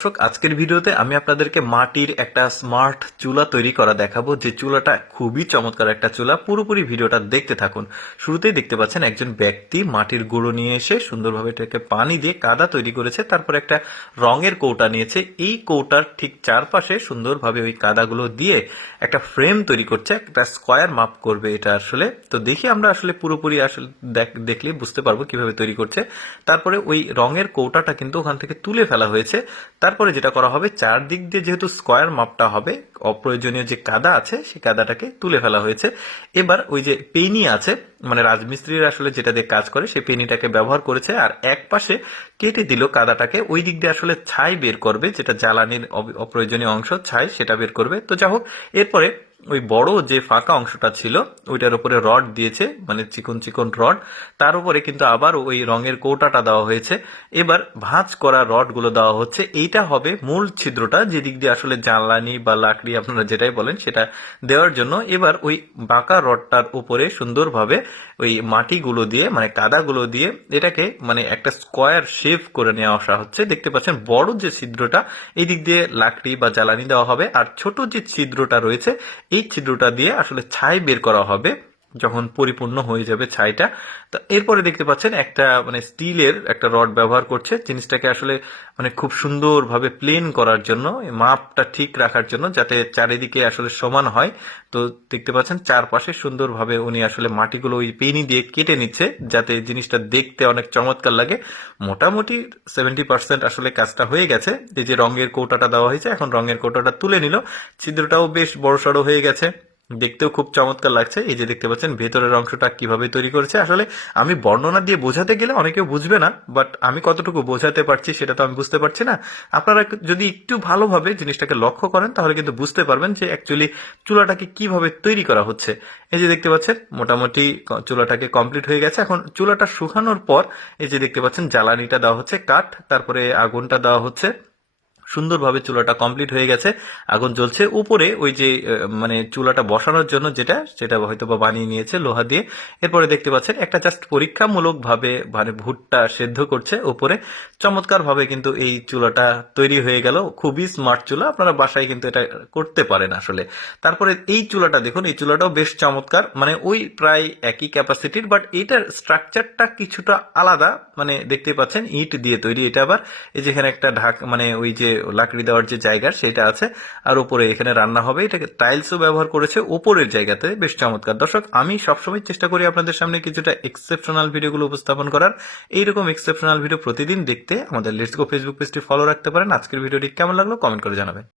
দর্শক, আজকের ভিডিওতে আমি আপনাদেরকে মাটির একটা স্মার্ট চুলা তৈরি করা দেখাবো। যে চুলাটা খুবই চমৎকার একটা চুলা। পুরোপুরি ভিডিওটা দেখতে থাকুন। শুরুতেই দেখতে পাচ্ছেন একজন ব্যক্তি মাটির গুঁড়ো নিয়ে এসে সুন্দরভাবে এটাকে পানি দিয়ে কাদা তৈরি করেছে। তারপর একটা রঙের কৌটা নিয়েছে। এই কৌটার ঠিক চারপাশে সুন্দরভাবে ওই কাদাগুলো দিয়ে একটা ফ্রেম তৈরি করছে, একটা স্কোয়ার মাপ করবে এটা আসলে। তো দেখি আমরা আসলে পুরোপুরি আসলে দেখলে বুঝতে পারবো কিভাবে তৈরি করছে। তারপরে ওই রঙের কৌটাটা কিন্তু ওখান থেকে তুলে ফেলা হয়েছে। তারপরে যেটা করা হবে, চারদিক দিয়ে যেহেতু স্কোয়ার মাপটা হবে, অপ্রয়োজনীয় যে কাদা আছে সেই কাদাটাকে তুলে ফেলা হয়েছে। এবার ওই যে পেনি আছে, মানে রাজমিস্ত্রির আসলে যেটা দিয়ে কাজ করে, সেই পেনিটাকে ব্যবহার করেছে। আর এক পাশে কেটে দিল কাদাটাকে, ওই দিক দিয়ে আসলে ছাই বের করবে, যেটা জ্বালানির অপ্রয়োজনীয় অংশ ছাই, সেটা বের করবে। তো যাই হোক, এরপরে ওই বড় যে ফাঁকা অংশটা ছিল ওইটার উপরে রড দিয়েছে, মানে চিকন চিকন রড। তার উপরে কিন্তু আবার ওই রঙের কৌটাটা দেওয়া হয়েছে। এবার ভাঁজ করা রড গুলো দেওয়া হচ্ছে। এইটা হবে মূল ছিদ্রটা, যেদিক দিয়ে আসলে জ্বালানি বা লাকড়ি আপনারা যেটাই বলেন সেটা দেওয়ার জন্য। এবার ওই বাঁকা রডটার উপরে সুন্দরভাবে ওই মাটিগুলো দিয়ে, মানে কাদাগুলো দিয়ে এটাকে মানে একটা স্কোয়ার শেপ করে নিয়ে আসা হচ্ছে। দেখতে পাচ্ছেন বড় যে ছিদ্রটা, এই দিক দিয়ে লাকড়ি বা জ্বালানি দেওয়া হবে, আর ছোট যে ছিদ্রটা রয়েছে এই ছিদ্রটা দিয়ে আসলে ছাই বের করা হবে যখন পরিপূর্ণ হয়ে যাবে ছাইটা। তো এরপরে দেখতে পাচ্ছেন একটা মানে স্টিলের একটা রড ব্যবহার করছে জিনিসটাকে আসলে মানে খুব সুন্দরভাবে প্লেন করার জন্য, মাপটা ঠিক রাখার জন্য, যাতে চারিদিকে আসলে সমান হয়। তো দেখতে পাচ্ছেন চারপাশে সুন্দরভাবে উনি আসলে মাটিগুলো ওই পেনি দিয়ে কেটে নিচ্ছে, যাতে জিনিসটা দেখতে অনেক চমৎকার লাগে। মোটামুটি 70% আসলে কাজটা হয়ে গেছে। এই যে রঙের কৌটাটা দেওয়া হয়েছে, এখন রঙের কৌটাটা তুলে নিল। ছিদ্রটাও বেশ বড়সড় হয়ে গেছে, দেখতেও খুব চমৎকার লাগছে। এই যে দেখতে পাচ্ছেন ভেতরের অংশটা কিভাবে তৈরি করেছে। আসলে আমি বর্ণনা দিয়ে বোঝাতে গেলে অনেকেও বুঝবে না, বাট আমি কতটুকু বোঝাতে পারছি সেটা তো আমি বুঝতে পারছি না। আপনারা যদি একটু ভালোভাবে জিনিসটাকে লক্ষ্য করেন তাহলে কিন্তু বুঝতে পারবেন যে অ্যাকচুয়ালি চুলাটাকে কিভাবে তৈরি করা হচ্ছে। এই যে দেখতে পাচ্ছেন মোটামুটি চুলাটাকে কমপ্লিট হয়ে গেছে। এখন চুলাটা শুকানোর পর এই যে দেখতে পাচ্ছেন জ্বালানিটা দেওয়া হচ্ছে, কাঠ, তারপরে আগুনটা দেওয়া হচ্ছে। সুন্দরভাবে চুলাটা কমপ্লিট হয়ে গেছে, আগুন জ্বলছে। উপরে ওই যে মানে চুলাটা বসানোর জন্য সেটা হয়তো বা বানিয়ে নিয়েছে লোহা দিয়ে। এরপরে দেখতে পাচ্ছেন একটা জাস্ট পরীক্ষামূলক ভাবে মানে ভুট্টা সেদ্ধ করছে উপরে। চমৎকার ভাবে কিন্তু এই চুলাটা তৈরি হয়ে গেল। খুবই স্মার্ট চুলা, আপনারা বাসায় কিন্তু এটা করতে পারেন আসলে। তারপরে এই চুলাটা দেখুন, এই চুলাটাও বেশ চমৎকার, মানে ওই প্রায় একই ক্যাপাসিটির, বাট এটার স্ট্রাকচারটা কিছুটা আলাদা। মানে দেখতে পাচ্ছেন ইট দিয়ে তৈরি এটা। আবার এই যেখানে একটা মানে ওই যে লাকড়ি দেওয়ার যে জায়গা সেটা আছে, আর উপরে এখানে রান্না হবে। এটাকে টাইলসও ব্যবহার করেছে উপরের জায়গাতে, বেশ চমৎকার। দর্শক, আমি সবসময় চেষ্টা করি আপনাদের সামনে কিছুটা এক্সেপশনাল ভিডিওগুলো উপস্থাপন করার। এইরকম এক্সেপশনাল ভিডিও প্রতিদিন দেখতে আমাদের লেটস গো ফেসবুক পেজটি ফলো রাখতে পারেন। আজকের ভিডিওটি কেমন লাগলো কমেন্ট করে জানাবেন।